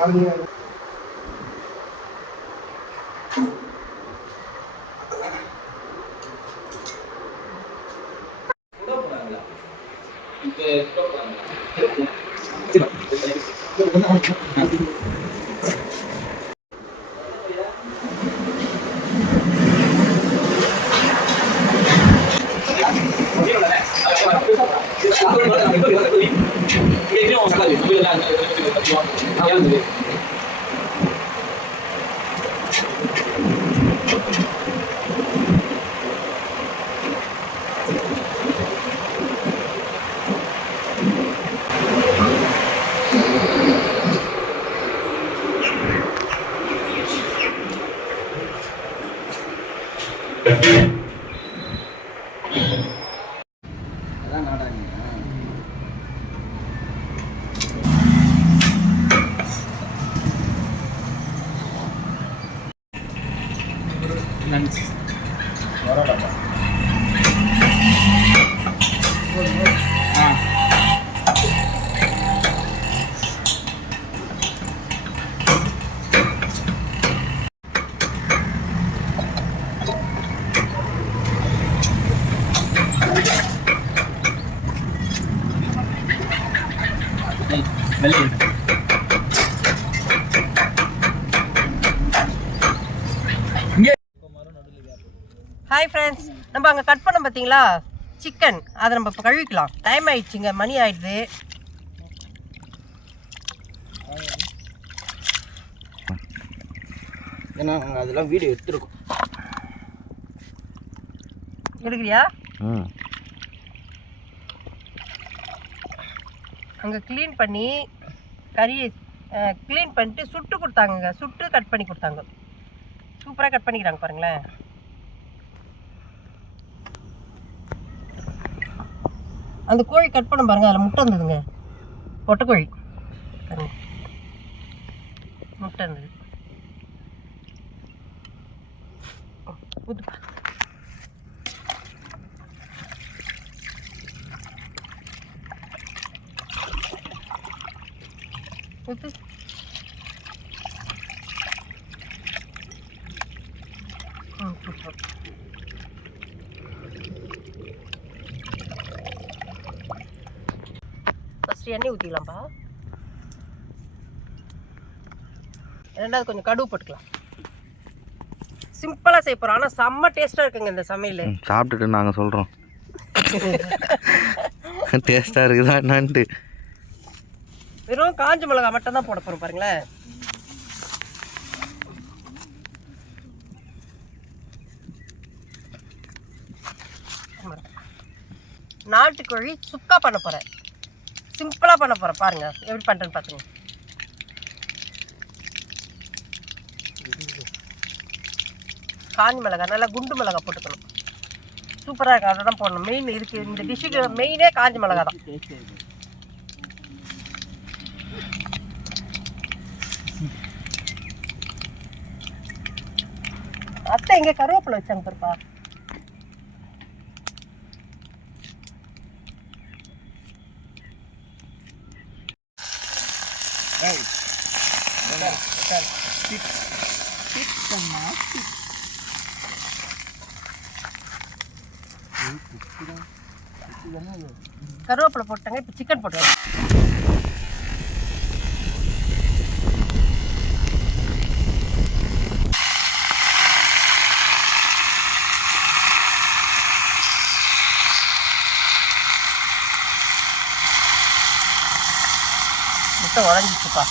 Hi friends, நம்ம அங்கே cut பண்ண பார்த்தீங்களா சிக்கன், அதை நம்ம இப்போ கழுவிக்கலாம். டைம் ஆயிடுச்சுங்க, மணி ஆயிடுது. ஏன்னா அதெல்லாம் வீடியோ எடுத்துருக்கோம். எடுக்கிறியா? அங்கே க்ளீன் பண்ணி கறியை க்ளீன் பண்ணிட்டு சுட்டு கொடுத்தாங்க. சுட்டு கட் பண்ணி கொடுத்தாங்க. சூப்பராக கட் பண்ணிக்கிறாங்க பாருங்களேன். அந்த கோழி கட் பண்ண பாருங்க, அதில் முட்டை இருந்ததுங்க. பொட்டைக்கோழி முட்டை இருந்தது. ஊத்துப்பா. ஊத்து. சூப்பர். ஃபஸ்ட்டு எண்ணெய் ஊற்றிக்கலாம்ப்பா. ரெண்டாவது கொஞ்சம் கடுகு போட்டுக்கலாம். சிம்பிளாக செய்ய போகிறோம், ஆனால் செம்ம டேஸ்ட்டாக இருக்குங்க இந்த சமையல். சாப்பிட்டுட்டு நாங்கள் சொல்கிறோம் டேஸ்ட்டாக இருக்குதா என்னான்ட்டு. வெறும் காஞ்ச மிளகாய் மட்டும் தான் போட போகிறோம் பாருங்களேன். நாட்டுக்கோழி சுக்கா பண்ண போகிறேன். சிம்பிளாக பண்ண போகிறேன், பாருங்கள் எப்படி பண்ணுறேன்னு பார்த்துங்க. காஞ்ச மிளகாய் நல்லா குண்டு மிளகாய் போட்டுக்கணும். சூப்பராக இருக்கும், அதை தான் போடணும். மெயின் இதுக்கு இந்த டிஷ்ஷுக்கு மெயினே காஞ்ச மிளகாய் தான். அத்தை இங்கே கருவேப்பிலை வச்சாங்க பாருப்பா. கருவேப்பிலை போட்டாங்க. இப்போ சிக்கன் போட்டுருவோம். முட்டை உடஞ்சிச்சுப்பா.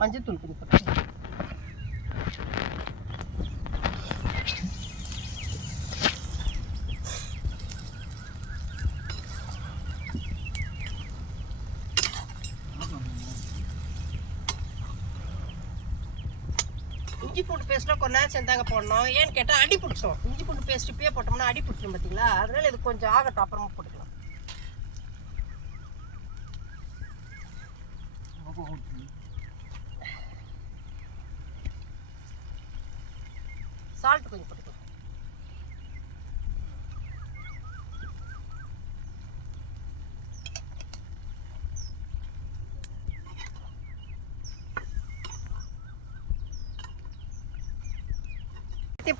மஞ்சத்தூள் கொஞ்சம் போட்டு இஞ்சி பூண்டு பேஸ்ட்லாம் கொஞ்ச நேரம் சேர்ந்தாங்க போடணும். ஏன்னு கேட்டால் அடி பிடிச்சோம். இஞ்சி பூண்டு பேஸ்ட் இப்பயே போட்டோம்னா அடி பிடிச்சிடும் பார்த்தீங்களா. அதனால இது கொஞ்சம் ஆகட்டும், அப்புறமா போட்டுக்கலாம். சால்ட் கொஞ்சம் போட்டுக்கலாம்.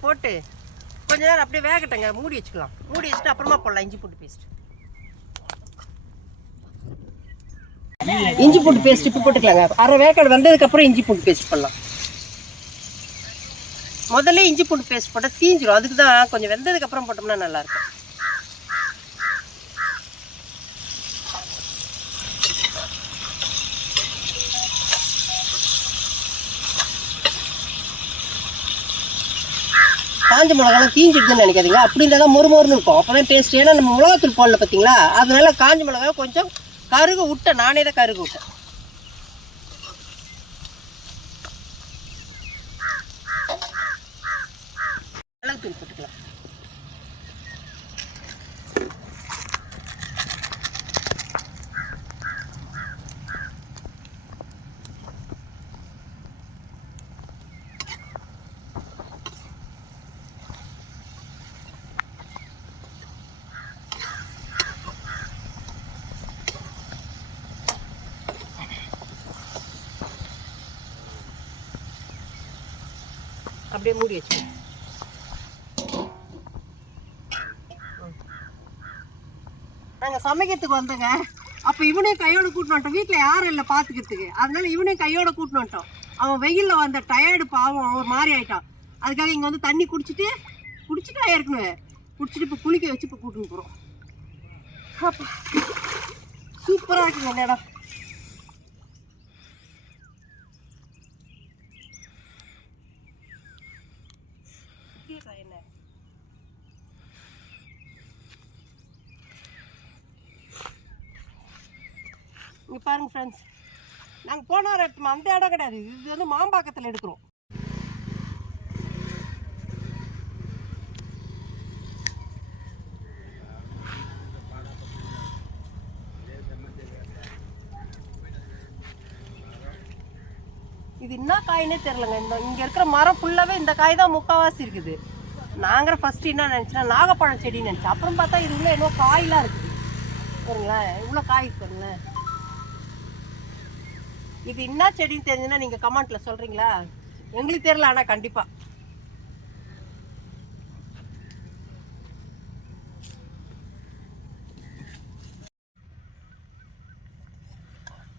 போட்டு கொஞ்ச நேரம் அப்படியே வேகட்டங்க, மூடி வச்சுக்கலாம். மூடி வச்சுட்டு அப்புறமா போடலாம் இஞ்சி பூண்டு பேஸ்ட். இஞ்சி பூண்டு பேஸ்ட் இப்போ போட்டுக்கலாங்க. அரை வேக்காடு வந்ததுக்கு அப்புறம் இஞ்சி பூண்டு பேஸ்ட் பண்ணலாம். முதல்ல இஞ்சி பூண்டு பேஸ்ட் போட்டால் தீஞ்சிடும். அதுக்கு தான் கொஞ்சம் வெந்ததுக்கு அப்புறம் போட்டோம்னா நல்லா இருக்கும். காஞ்ச மிளகாலாம் தீஞ்சிடுதுன்னு நினைக்காதீங்க. அப்படி இருந்தால் தான் மொறுமொறுன்னு இருக்கும். அப்போ தான் டேஸ்ட். ஏன்னா நம்ம மிளகாத்தூள் போடல பார்த்தீங்களா, அதனால காஞ்ச மிளகா கொஞ்சம் கருகு விட்டேன். நானே தான் கருகு விட்டேன். மிளகுத்தூள் போட்டுக்கலாம். அப்படியே மூடி வச்சுக்கோங்க. நாங்கள் சமைக்கிறதுக்கு வந்தோங்க. அப்போ இவனையும் கையோட கூட்டின்னு வந்துட்டோம். வீட்டில் யாரும் இல்லை பார்த்துக்கிறதுக்கு. அதனால இவனையும் கையோட கூட்டின்னு வந்துட்டோம். அவன் வெயிலில் வந்த டயர்டு பாவம் ஒரு மாதிரி ஆகிட்டான். அதுக்காக இங்கே வந்து தண்ணி குடிச்சிட்டு ஆயிருக்கணும். குடிச்சிட்டு இப்போ குளிக்க வச்சு இப்போ கூட்டின்னு போகிறோம். அப்பா சூப்பராக இருக்குங்க இந்த இடம். என்ன இங்கே பாருங்க ஃப்ரெண்ட்ஸ், நாங்கள் போன இடத்துல அந்த இடம் கிடையாது. இது வந்து மாம்பாக்கத்தில் எடுக்கிறோம். இது என்ன காயினே தெரிலங்க. இங்கே இருக்கிற மரம் ஃபுல்லாகவே இந்த காய் தான் முக்கால்வாசி இருக்குது. நாங்கள் ஃபஸ்ட்டு என்ன நினச்சேன்னா நாகப்பழம் செடின்னு நினச்சேன். அப்புறம் பார்த்தா இது உள்ள இன்னும் காயெலாம் இருக்குது. பாருங்களேன், இவ்வளோ காய் பாருங்களேன். இது என்ன செடின்னு தெரிஞ்சுன்னா நீங்கள் கமெண்ட்டில் சொல்கிறீங்களா? எங்களுக்கு தெரியல, ஆனால் கண்டிப்பாக.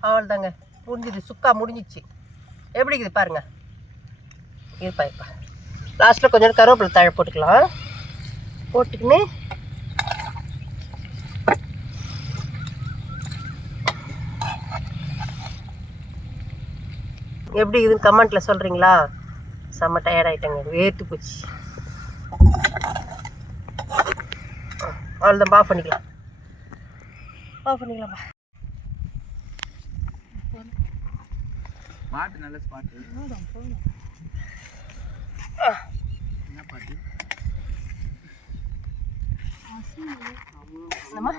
அவ்வளோதாங்க, முடிஞ்சிது. சுக்கா முடிஞ்சிச்சு. எப்படி இருக்குது பாருங்க. இருப்பா லாஸ்ட்டில் கொஞ்சம் கருவேப்பிலை தழை போட்டுக்கலாம். போட்டுக்கின்னு எப்படி இதுன்னு கமெண்ட்டில் சொல்கிறீங்களா? செம்ம டயர்ட் ஆகிட்டாங்க, வேர்த்து போச்சு. அவ்வளோதான், ஆஃப் பண்ணிக்கலாம். ஆஃப் பண்ணிக்கலாம்ப்பா. பாட்டு நல்ல ஸ்பாட்டு. என்ன பாட்டு? நம்ம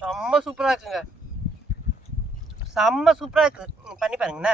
செம்ம சூப்பராக இருக்குங்க. செம்ம சூப்பராக இருக்குது. பண்ணி பாருங்கண்ணே.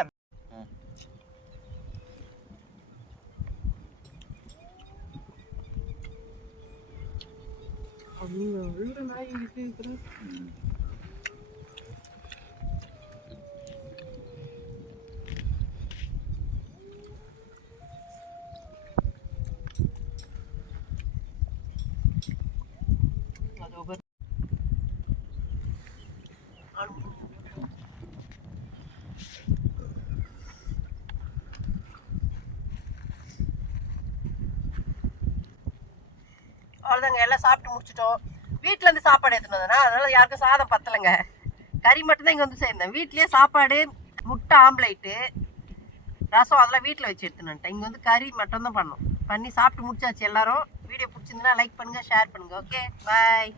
அவ்வளோதாங்க, எல்லாம் சாப்பிட்டு முடிச்சிட்டோம். வீட்டில் இருந்து சாப்பாடு எடுத்துன்னு வந்தேன்னா அதனால யாருக்கும் சாதம் பத்தலைங்க. கறி மட்டும்தான் இங்கே வந்து சேர்ந்தேன். வீட்லேயே சாப்பாடு, முட்டை ஆம்லேட்டு, ரசம் அதெல்லாம் வீட்டில் வச்சு எடுத்துன்னு வந்துட்டேன். இங்கே வந்து கறி மட்டும் தான் பண்ணோம். பண்ணி சாப்பிட்டு முடிச்சாச்சு எல்லாரும். வீடியோ பிடிச்சிருந்துன்னா லைக் பண்ணுங்கள், ஷேர் பண்ணுங்கள். ஓகே, பாய்.